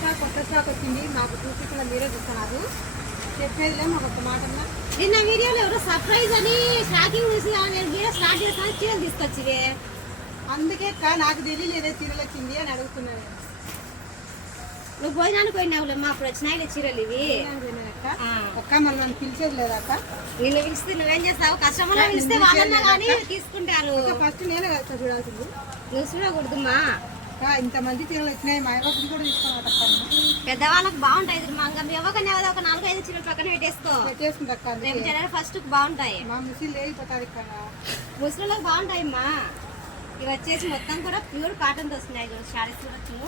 ఇంకా కొత్త స్టాక్ వచ్చింది, మాకు చూపించడం మీరే చూస్తున్నారు. చెప్పేదిలే మాకు ఒక మాట. నిన్న వీడియోలో ఎవరో సర్ప్రైజ్ అని స్టాకింగ్ చూసి నేను వీడియో స్టార్ట్ చేస్తాను, చీరలు తీసుకొచ్చి. అందుకే నాకు తెలియలేదే చీరలు వచ్చింది అని అడుగుతున్నాను. నువ్వు భోజనానికి పోయినావులేమ్మా, అప్పుడు వచ్చినాయి చీరలు ఇవి. అక్క మళ్ళీ నన్ను పిలిచేది లేదా అక్క? నిన్ను పిలిస్తే నువ్వేం చేస్తావు? కస్టమర్లు పిలిస్తే వాళ్ళన్నా కానీ తీసుకుంటాను. ఫస్ట్ నేనే కదా చూడాల్సింది. నువ్వు చూడకూడదుమ్మా. ఇంతమంది చీరలు వచ్చినాయి, మా ఎవరికి కూడా తీసుకోవాలి. పెద్దవాళ్ళకి బాగుంటాయి. ఇంకా మీ ఎవరికైనా ఒక 4-5 చీరలు పక్కన పెట్టేసుకుంటా అక్క. రేపు జనవరి ఫస్ట్ బాగుంటాయి. మా ముసలి లేకపోతుంది ఇక్కడ. ముసలిలకు బాగుంటాయి అమ్మా. ఇవి వచ్చేసి మొత్తం కూడా ప్యూర్ కాటన్ వస్తున్నాయి. శారీస్ చూడొచ్చు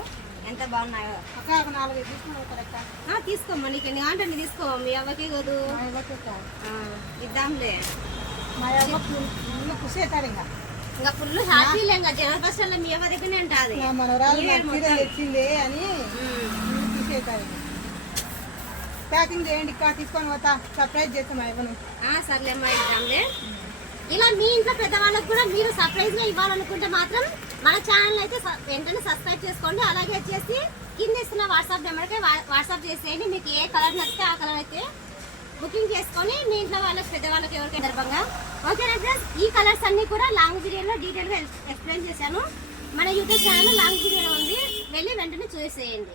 ఎంత బాగున్నాయో. అక్క ఒక 4-5 తీసుకున్నావు. తీసుకోమ్మా, నీకు ఎన్ని కావాలంటే తీసుకో. మీ అవ్వకి కాదు ఇద్దాంలే. మా అవ్వ ఫుల్ ఖుషి అవుతారు. ఇంకా ఫుల్ హ్యాపీలే. ఇంకా జనవరి ఫస్ట్ మీ అవ్వ దగ్గరనే ఉంటుంది. తెచ్చింది అని ఖుషి అవుతారు. ప్యాకింగ్ చేయండి అక్క, తీసుకొని పోతా. సర్ప్రైజ్ చేస్తాం మా అవ్వను. సర్లేమ్మా, ఇద్దాంలే. ఇలా మీ ఇంట్లో పెద్దవాళ్ళకి కూడా మీరు సర్ప్రైజ్ గా ఇవ్వాలనుకుంటే మాత్రం మన ఛానల్ అయితే వెంటనే సబ్స్క్రైబ్ చేసుకోండి. అలాగే వచ్చేసి కింద ఇస్తున్న వాట్సాప్ నెంబర్కి వాట్సాప్ చేసేయండి. మీకు ఏ కలర్ నచ్చితే ఆ కలర్ అయితే బుకింగ్ చేసుకొని మీ ఇంట్లో వాళ్ళకి పెద్దవాళ్ళకి ఎవరికి సందర్భంగా. ఓకేనా ఫ్రెండ్స్, ఈ కలర్స్ అన్ని కూడా లాంగ్ వీడియోలో డీటెయిల్గా ఎక్స్ప్లెయిన్ చేశాను. మన యూట్యూబ్ ఛానల్ లాంగ్ వీడియోలో ఉంది, వెళ్ళి వెంటనే చూసేయండి.